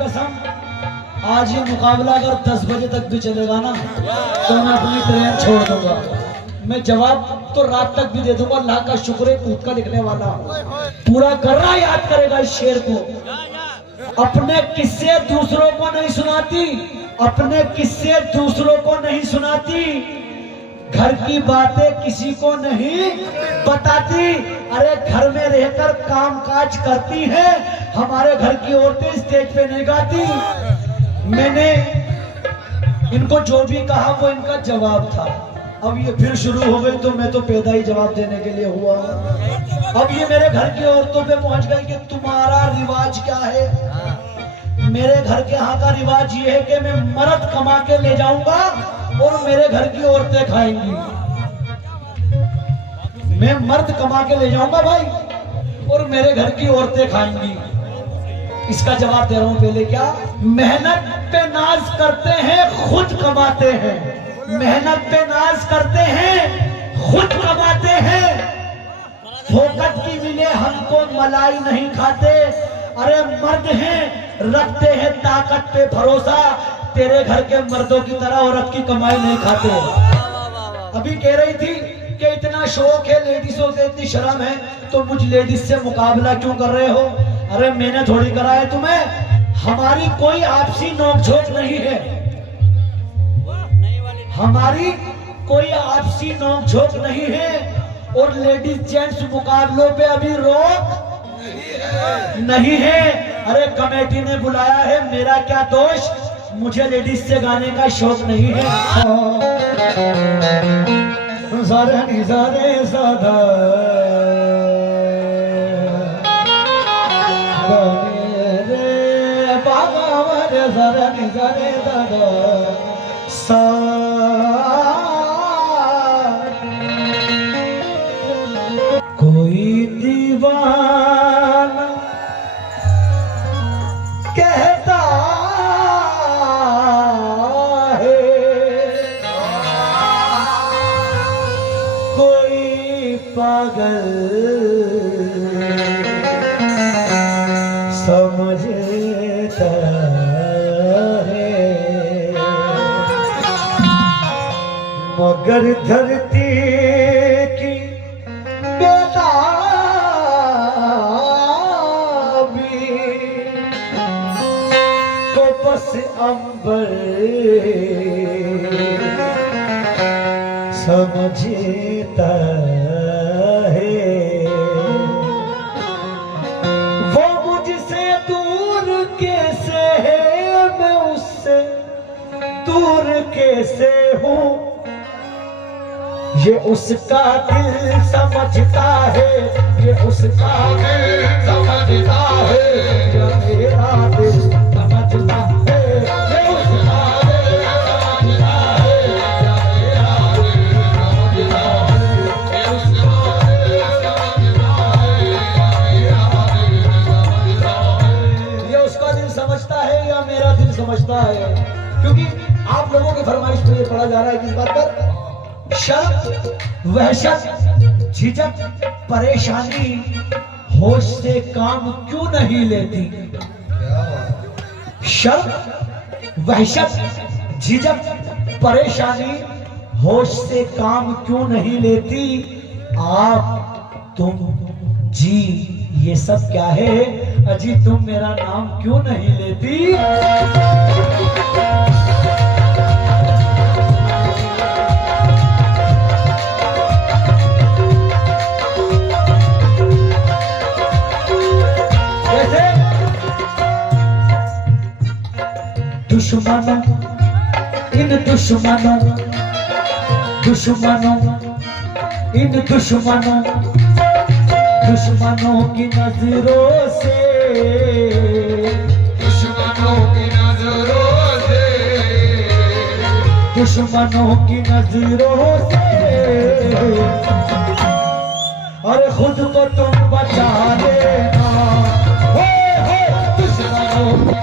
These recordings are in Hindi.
कसम, आज ये मुकाबला अगर 10 बजे तक भी चलेगा ना तो मैं अपनी ट्रेन छोड़ दूंगा। मैं जवाब तो रात तक भी दे दूंगा। अल्लाह का शुक्र है कूद का लिखने वाला पूरा गर्रा याद करेगा इस शेर को। अपने किस्से दूसरों को नहीं सुनाती, अपने किस्से दूसरों को नहीं सुनाती, घर की बातें किसी को नहीं बताती। अरे घर में रहकर कामकाज करती है, हमारे घर की औरतें स्टेज पे नहीं गाती। मैंने इनको जो भी कहा वो इनका जवाब था। अब ये फिर शुरू हो गई तो मैं तो पैदा ही जवाब देने के लिए हुआ। अब ये मेरे घर की औरतों पे पहुंच गई कि तुम्हारा रिवाज क्या है। मेरे घर के यहाँ का रिवाज ये है कि मैं मर्द कमा के ले जाऊंगा और मेरे घर की औरतें खाएंगी। मैं मर्द कमा के ले जाऊंगा भाई और मेरे घर की औरतें खाएंगी। इसका जवाब दे रहा हूं पहले। क्या मेहनत पे नाज करते हैं खुद कमाते हैं, मेहनत पे नाज करते हैं खुद कमाते हैं। फोकट की मिले हमको मलाई नहीं खाते। अरे मर्द हैं रखते हैं ताकत पे भरोसा, तेरे घर के मर्दों की तरह औरत की कमाई नहीं खाते। अभी कह रही थी कि इतना शौक है लेडीजों से, इतनी शर्म है तो मुझ लेडीज से मुकाबला क्यों कर रहे हो। अरे मैंने थोड़ी करा है तुम्हें। हमारी कोई आपसी नोकझोंक नहीं है, हमारी कोई आपसी नोकझोंक नहीं है। और लेडीज जेंट्स मुकाबलों पे अभी रोक नहीं है। अरे कमेटी ने बुलाया है, मेरा क्या दोष, मुझे लेडीज से गाने का शौक नहीं है। सारे सारे साधा रे बाबा रे सारे सारे दादा सा। कोई दीवाना कहता है, कोई पागल समझता है, मगर धरती की बस अंबर समझता है। वो मुझसे दूर कैसे है, मैं उससे दूर कैसे हूँ। ये उसका दिल समझता है, ये उसका दिल समझता है, ये मेरा दिल समझता है। समझता है क्योंकि आप लोगों की फरमाइश पे ये पढ़ा जा रहा है किस बात पर। शर्म, वहशत, झिझक, परेशानी होश से काम क्यों नहीं लेती। शर्म, वहशत, झिझक, परेशानी होश से काम क्यों नहीं लेती। आप, तुम, जी, ये सब क्या है। अजी तुम मेरा नाम क्यों नहीं लेती। कैसे दुश्मनों, इन दुश्मनों, दुश्मनों, इन दुश्मनों, दुश्मनों की नजरों से, दुश्मनों की नजरों से, दुश्मनों की नजरों से। और खुद को तुम बचा लेना, दुश्मनों की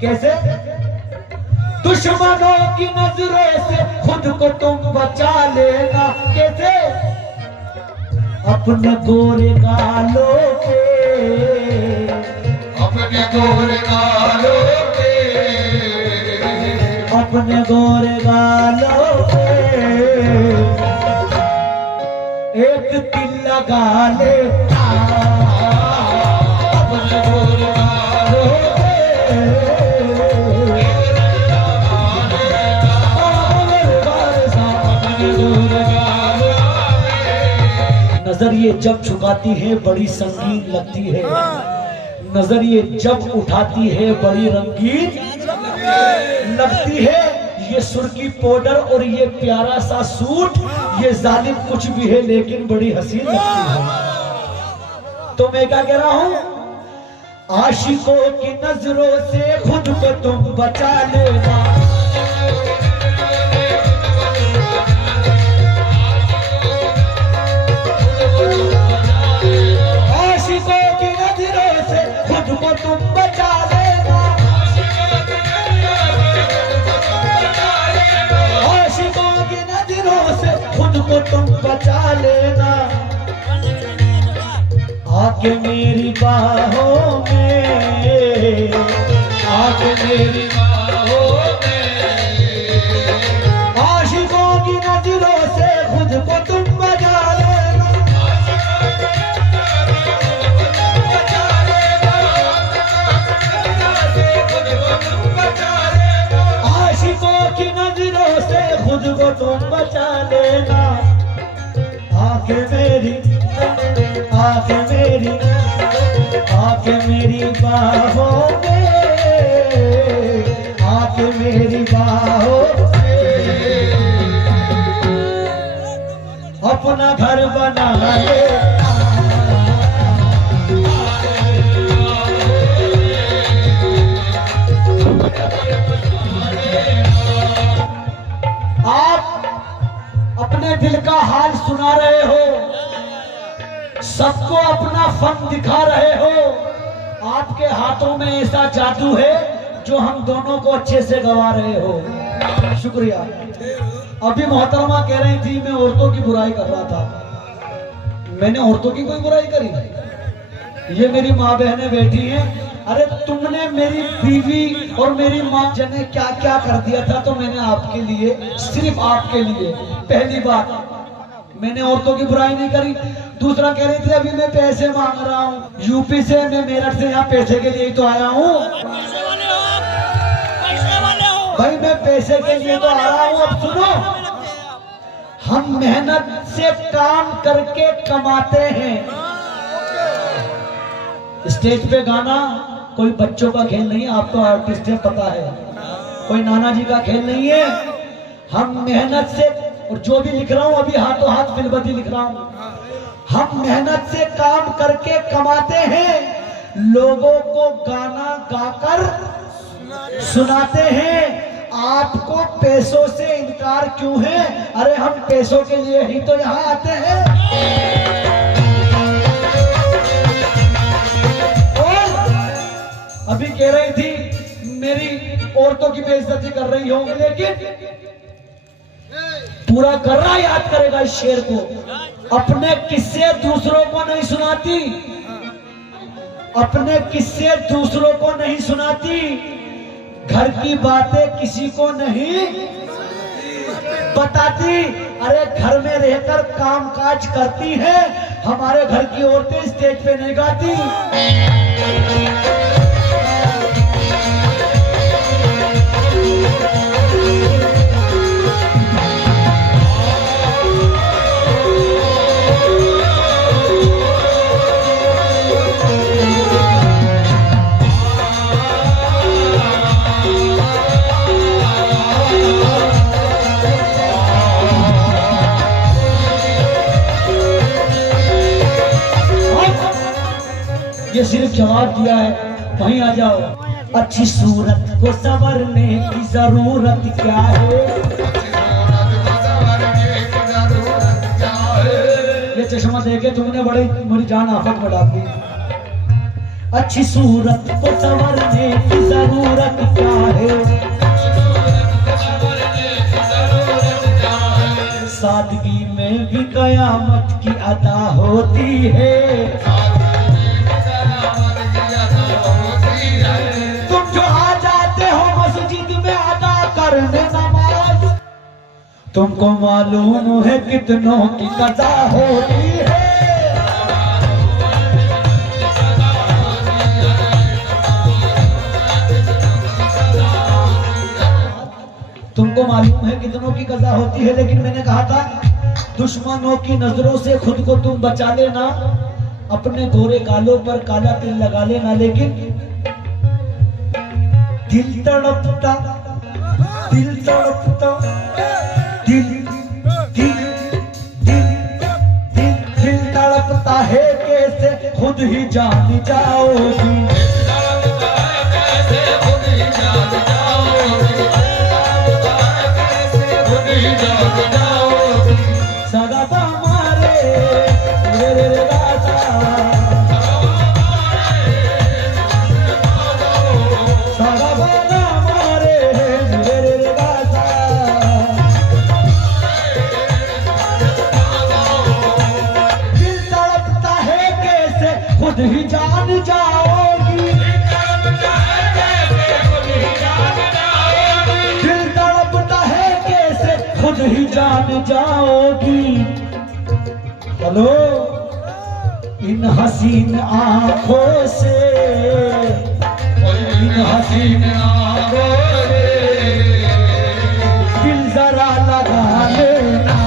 कैसे? दुश्मनों की नजरों से खुद को तुम बचा लेना। कैसे? अपने गोरे गालों पे, अपने गोरे गालों पे, अपने गोरे गालों पे एक तिल लगा ले। अपने गोरे गालों नजर ये जब झुकाती है बड़ी संगीन लगती है, नजर ये जब उठाती है बड़ी रंगीन लगती है। ये सुर्खी पाउडर और ये प्यारा सा सूट, ये जालिम कुछ भी है लेकिन बड़ी हसीन लगती है। तो मैं क्या कह रहा हूं? आशिकों की नजरों से खुद को तुम बचा लेना। आशिकों की नजरों से खुद को तुम बचा लेना। आशिकों की नजरों से खुद को तुम बचा लेना। आके मेरी बाहों में, आके मेरी बाहों में, आशिकों की नजरों से खुद को तुम बचा लेना। आशिकों की नजरों से खुद को तुम बचा लेना। आके मेरी, आके मेरी, आके मेरी बाहों में, आके मेरी बाहों में अपना घर बना ले। आप अपने दिल का हाल सुना रहे हो, सबको अपना फन दिखा रहे हो। आपके हाथों में ऐसा जादू है जो हम दोनों को अच्छे से गवा रहे हो। शुक्रिया। अभी मोहतरमा कह रही थी मैं औरतों की बुराई कर रहा था। मैंने औरतों की कोई बुराई करी? ये मेरी माँ बहनें बैठी हैं। अरे तुमने मेरी बीवी और मेरी माँ ने क्या क्या कर दिया था, तो मैंने आपके लिए, सिर्फ आपके लिए, पहली बात मैंने औरतों की बुराई नहीं करी। दूसरा कह रही थी अभी मैं पैसे मांग रहा हूँ यूपी से, मैं मेरठ से यहाँ पैसे के लिए तो आया हूँ। भाई मैं पैसे के लिए तो आ रहा हूँ। अब सुनो, हम मेहनत से काम करके कमाते हैं। स्टेज पे गाना कोई बच्चों का खेल नहीं है, आप तो आर्टिस्ट हैं, पता है, कोई नाना जी का खेल नहीं है। हम मेहनत से, और जो भी लिख रहा हूं अभी हाथों हाथ फिल्मती लिख रहा हूं, हम मेहनत से काम करके कमाते हैं, लोगों को गाना गाकर सुनाते हैं। आपको पैसों से इनकार क्यों है? अरे हम पैसों के लिए ही तो यहाँ आते हैं। और अभी कह रही थी मेरी औरतों की बेइज्जती कर रही होंगी, लेकिन पूरा कर रहा याद करेगा इस शेर को। अपने किस्से दूसरों को नहीं सुनाती, अपने किस्से दूसरों को नहीं सुनाती, घर की बातें किसी को नहीं बताती। अरे घर में रहकर काम काज करती है, हमारे घर की औरतें स्टेज पे नहीं गाती। ये सिर्फ जवाब दिया है, वहीं आ जाओ। अच्छी सूरत को संवरने की जरूरत क्या है? ये चश्मा देके तुमने बड़ी मेरी जान आफत में डाल दी। अच्छी सूरत को संवरने की जरूरत भी कयामत की अदा होती है। तुम जो आ जाते हो मस्जिद में अदा करने नमाज, तुमको मालूम है कितनों की कज़ा होती है। तुमको मालूम है कितनों की कज़ा होती है, लेकिन मैंने कहा था दुश्मनों की नजरों से खुद को तुम बचा लेना, अपने गोरे गालों पर काला तिल लगा लेना, लेकिन दिल तड़पता दिल तड़पता दिल दिल दिल दिल दिल तड़पता है कैसे खुद ही जान जाओगी। सगाता मारे मेरे राजा, सगाता मारे मेरे राजा, दिल तड़पता है कैसे खुद ही जान जाओगी। दिल तड़पता है कैसे खुद ही जान जाओगी। हेलो, इन हसीन आंखों से, इन हसीन आंखों से दिल जरा लगा लेना।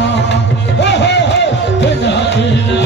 इन हसीन